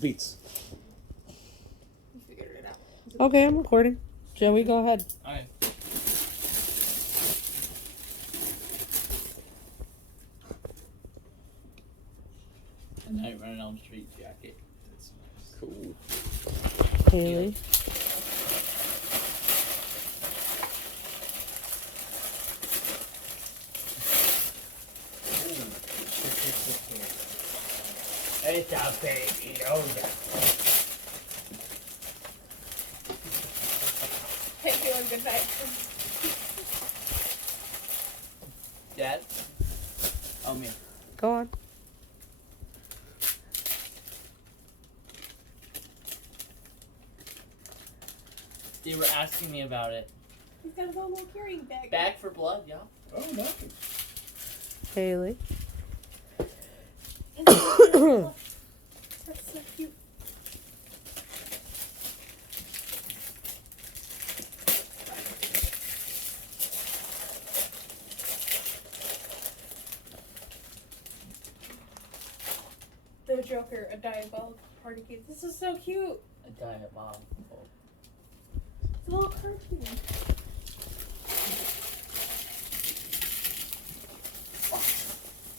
Beats. You figured it out. Okay, I'm recording. Joey, go ahead. Alright. A Nightmare on Elm Street jacket. That's nice. Cool. Hailey. It's a baby Yoda. Thank you and good night. Dad? Oh, me. Go on. They were asking me about it. He's got his own little carrying bag. Bag for blood, yeah. Oh, nice. Hailey. That's so cute. The Joker, a diabolical party kid. This is so cute. A diabolical. It's a little cartoon.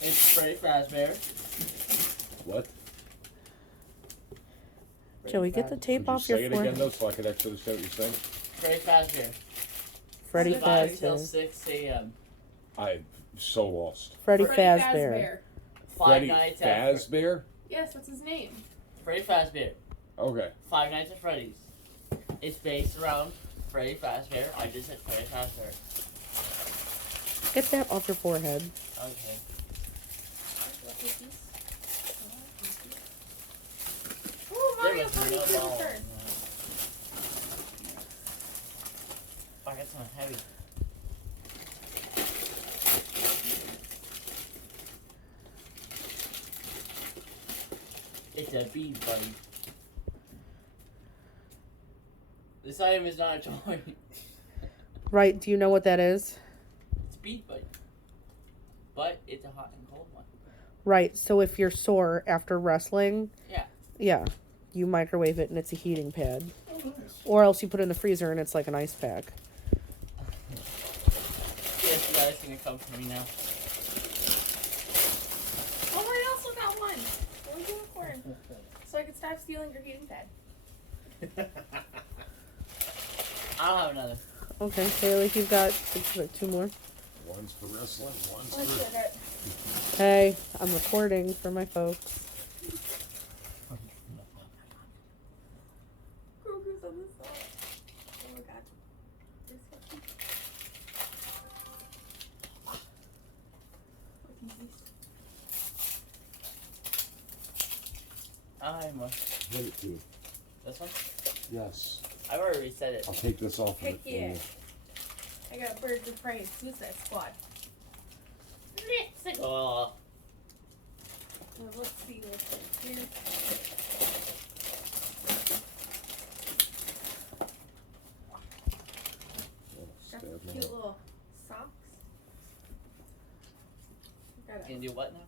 It's Freddy Fazbear. What? Joey, get the tape Would you off your say it forehead. again, though, so I could actually say what you're saying? Freddy Fazbear. Freddy 5 till Fazbear. 6 a.m. I'm so lost. Freddy Freddy Fazbear. 5 Freddy nights at Fazbear? Yes, that's his name. Freddy Fazbear. Okay. 5 Nights at Freddy's. It's based around Freddy Fazbear. I just said Freddy Fazbear. Get that off your forehead. Okay. Oh, There Mario was Party no 2 ball. return. Oh, I got something heavy. It's a bead, buddy. This item is not a toy. Right, do you know what that is? It's bead, buddy. But it's a hot and cold one. Right, so if you're sore after wrestling, Yeah. you microwave it and it's a heating pad. Oh, nice. Or else you put it in the freezer and it's like an ice pack. Yes, you guys gonna come for me now. Oh, I also got one. What was unicorn? So I could stop stealing your heating pad. I'll have another. Okay, Hailey, you've got 2 more. One's for wrestling, one's Let's for... get it. Hey, I'm recording for my folks. Grogu's on the side. Oh my god. They're so cute. What is this? I'll have more. Hand it to you. This one? Yes. I've already reset it. I'll take this off of Heck it for yeah. you. I got Birds of Prey Suicide Squad. Oh, So let's see what's in here. Oh, Got stab some my cute lip. little socks. Got a can you do what now?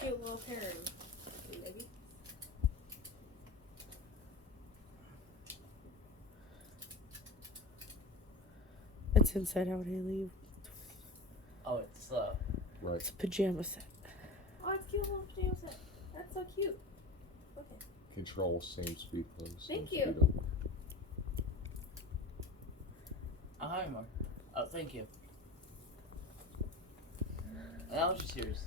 cute little pair of leggings. It's inside out, Hailey. Oh, it's Right. It's a pajama set. Oh, it's a cute little pajama set. That's so cute. Okay. Control, same speed, please. Thank Same you. speed up. I'll have more. Oh, thank you. And that was just yours.